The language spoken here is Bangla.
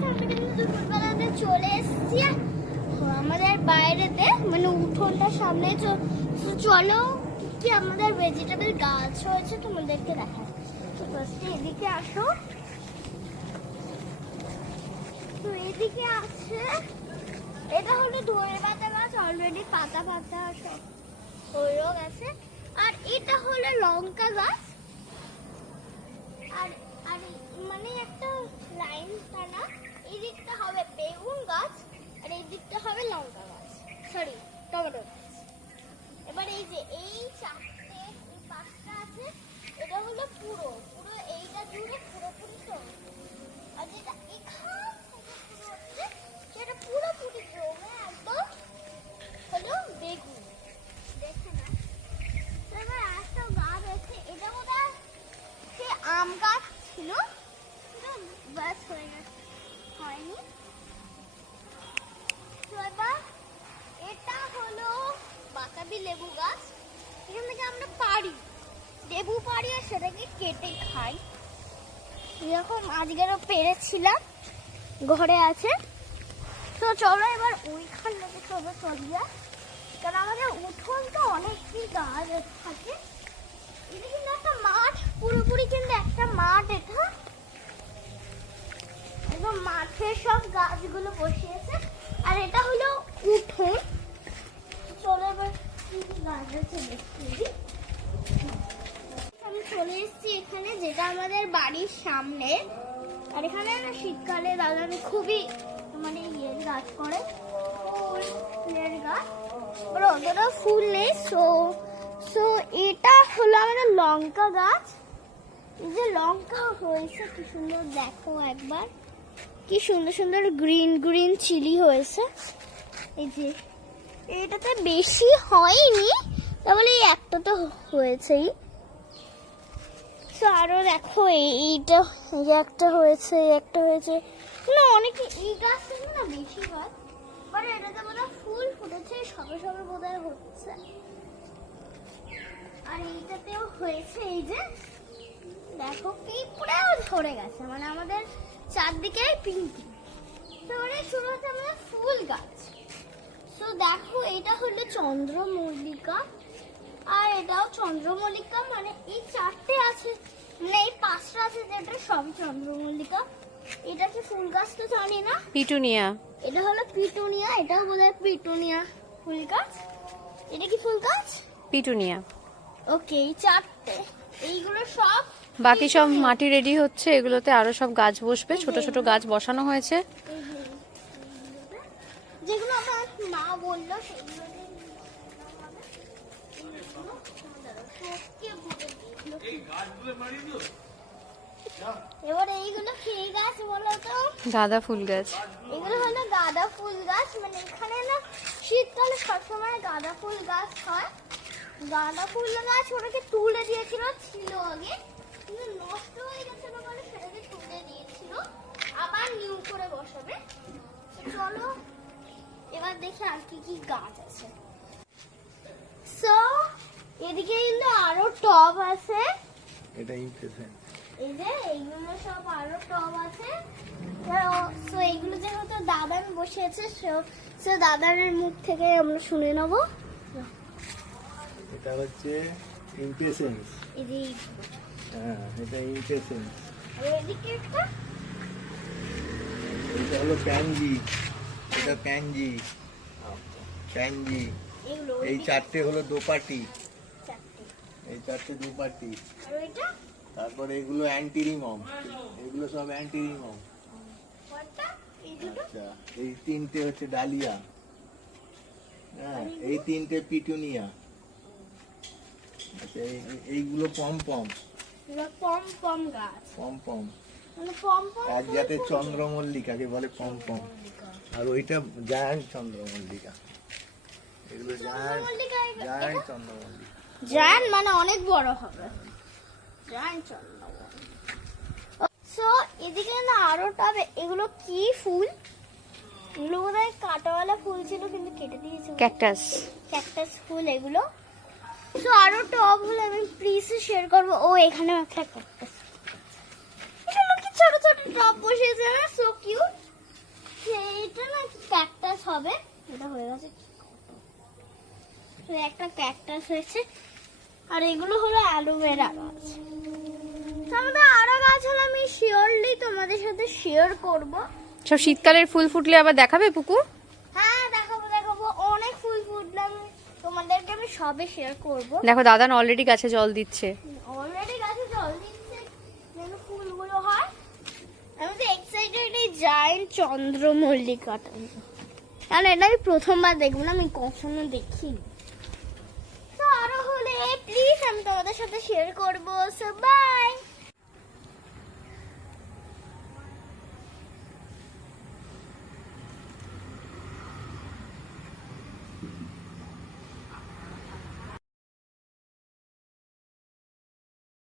দুপুরবেলাতে চলে এসেছি আমাদের বাইরেতে, মানে উঠোনটার সামনে। চলো কি আমাদের ভেজিটেবল গাছ হয়েছে তোমাদেরকে দেখায়। তো ফার্স্টে এদিকে আসো। তো এদিকে আছে, এটা হলো ধনে পাতা গাছ, অলরেডি পাতা পাতা সব হয়েও গেছে। আর এটা হলো লঙ্কা গাছ। আর আর মানে একটা লাইন টানা, এই দিকটা হবে বেগুন গাছ আর এই দিকটা হবে লঙ্কা গাছ, সরি টমেটো গাছ। এবার এই যে এই চারটে এই পাঁচটা আছে, এটা হলো পুরো পুরো এইটা জুড়ে পুরোপুরি টমেটো। আর যেটা এখান থেকে শুরু হচ্ছে সেটা পুরোপুরি জমে একদম হলো বেগুন। দেখে না, এবার একটা গাছ আছে, এটা বোধহয় সে আম গাছ ছিল, বাস হয়ে গেছে, হয়নি। তো এবার এটা হলো বাতাবি লেবু গাছ। এখান থেকে আমরা পারি লেবু পারি আর সেটাকে কেটে খাই। এরকম আজকেরও পেরেছিলাম, ঘরে আছে। তো চলো এবার ওইখান থেকে চলিয়ে, কারণ আমাদের উঠোন তো অনেকই গাছ থাকে। এটা কিন্তু একটা মাঠ, পুরোপুরি কিন্তু একটা মাঠ। এটা একদম মাঠে সব গাছগুলো বসিয়েছে। আর এটা হলো উঠোন। চলো এবার কি কি গাছ আছে দেখি। আমি চলে এসেছি এখানে, যেটা আমাদের বাড়ির সামনে। আর এখানে না শীতকালে দাদা খুবই মানে ইয়ের গাছ করে, ফুলের গাছ। অতটা ফুল নেই। সো এটা হলো আমাদের লঙ্কা গাছ। এই যে লঙ্কা হয়েছে কি সুন্দর, দেখো একবার কি সুন্দর সুন্দর গ্রিন গ্রিন চিলি হয়েছে। এই যে এটাতে বেশি হয়নি, তাহলে এই একটা তো হয়েছেই। তো আরো দেখো এইটা, এই একটা হয়েছে, একটা হয়েছে না, অনেকে এই গাছটা না বেশি হয়। বাট এটাতে বোধহয় ফুল ফুটেছে, সবে সবে বোধহয় হচ্ছে। আর এইটাতেও হয়েছে, এই যে দেখো পিঁপড়েও ধরে গেছে, মানে আমাদের চারদিকে পিঙ্ক। তারপরে শুরু হচ্ছে আমাদের ফুল গাছ। তো দেখো এটা হলো চন্দ্রমল্লিকা, আর এটাও চন্দ্রমল্লিকা। মানে এই চারটে আছে, মানে এই পাঁচটা আছে, যেটা সবই চন্দ্রমল্লিকা। এটা কি ফুল গাছ তো জানি না, পিটুনিয়া। এটা হলো পিটুনিয়া, এটাও বোধহয় পিটুনিয়া ফুল গাছ। এটা কি ফুল গাছ? পিটুনিয়া। ওকে, এই চারটে, এইগুলো সব। বাকি সব মাটি রেডি হচ্ছে, এগুলোতে আরো সব গাছ বসবে, ছোট ছোট গাছ বসানো হয়েছে। যেগুলো আমার মা বললো সেগুলো এবার এইগুলো কি গাছ বলো তো? গাঁদা ফুল গাছ। এগুলো হলো গাঁদা ফুল গাছ। মানে এখানে না শীতকালে সবসময় গাঁদা ফুল গাছ হয়। গাঁদা ফুল গাছ ওটাকে তুলে দিয়েছিল, ছিল আগে কিন্তু নষ্ট হয়ে গেছিল বলে সেটাকে তুলে দিয়েছিল, আবার নিউ করে বসাবে। চলো এবার দেখি আর কি কি গাছ আছে। সো এদিকে কিন্তু আরো টব আছে, এটা ইমপ্রেশন। এই যে এইগুলো সব আরো টব আছে। সো এইগুলো যেহেতু দাদান বসিয়েছে, সো দাদানের মুখ থেকে আমরা শুনে নেব। এটা হচ্ছে ইমপ্রেশনস। এই যে হ্যাঁ, এটা ইমপ্রেশনস। আর এদিকে একটা, এটা হলো প্যানজি। এটা প্যানজি, প্যানজি। এগুলো এই চারটে হলো দোপাটি, চারটে। এই চারটে দোপাটি। আর ওইটা তারপরে এগুলো অ্যান্টিরিমম, এগুলো সব অ্যান্টিরিমম। কোনটা? এই দুটো। আচ্ছা, এই তিনটে হচ্ছে ডালিয়া। হ্যাঁ, এই তিনটে পিটুনিয়া। আচ্ছা, এইগুলো পমপম, এগুলো পম পম গাছ, পমপম। মানে পম পম। এক জাতের চন্দ্রমল্লিকাকে বলে পমপম। আর ওইটা জায়ান্ট চন্দ্রমল্লিকা। এগুলো জায়ান্ট চন্দ্রমল্লিকা। জায়ান্ট মানে অনেক বড় হবে, জায়ান্ট চন্দ্রমল্লিকা। সো এদিকে না আরো টবে, এগুলো কি ফুল? এগুলো বোধহয় কাঁটাওয়ালা ফুল ছিল কিন্তু কেটে দিয়েছে। ক্যাকটাস। ক্যাকটাস ফুল এগুলো। সো আরো টব হলে আমি প্লিজ শেয়ার করবো। ও এখানে একটা ক্যাকটাস, এটা কি ছোট ছোট টব বসিয়েছে না, সো কিউট। হবে। এটা হয়ে গেছে, একটা ক্যাকটাস হয়েছে, আর এগুলো হলো অ্যালোভেরা গাছ। তো আমাদের আরো গাছ হলো, আমি শিওরলি তোমাদের সাথে শেয়ার করব। সব শীতকালের ফুল ফুটলে আবার দেখাবে পুকু? হ্যাঁ দেখাবো দেখাবো, অনেক ফুল ফুটলে তোমাদেরকে আমি সবে শেয়ার করব। দেখো দাদান অলরেডি গাছে জল দিচ্ছে। অলরেডি গাছে জল দিচ্ছে যেন ফুলগুলো হয়। আমি তো এক্সাইটেড এই জায়ান্ট চন্দ্রমল্লিকাটা, কারণ এটা আমি প্রথমবার দেখবো না, আমি কখনো দেখিনি। তো আরো হলে প্লিজ আমি তোমাদের সাথে শেয়ার করবো। So by.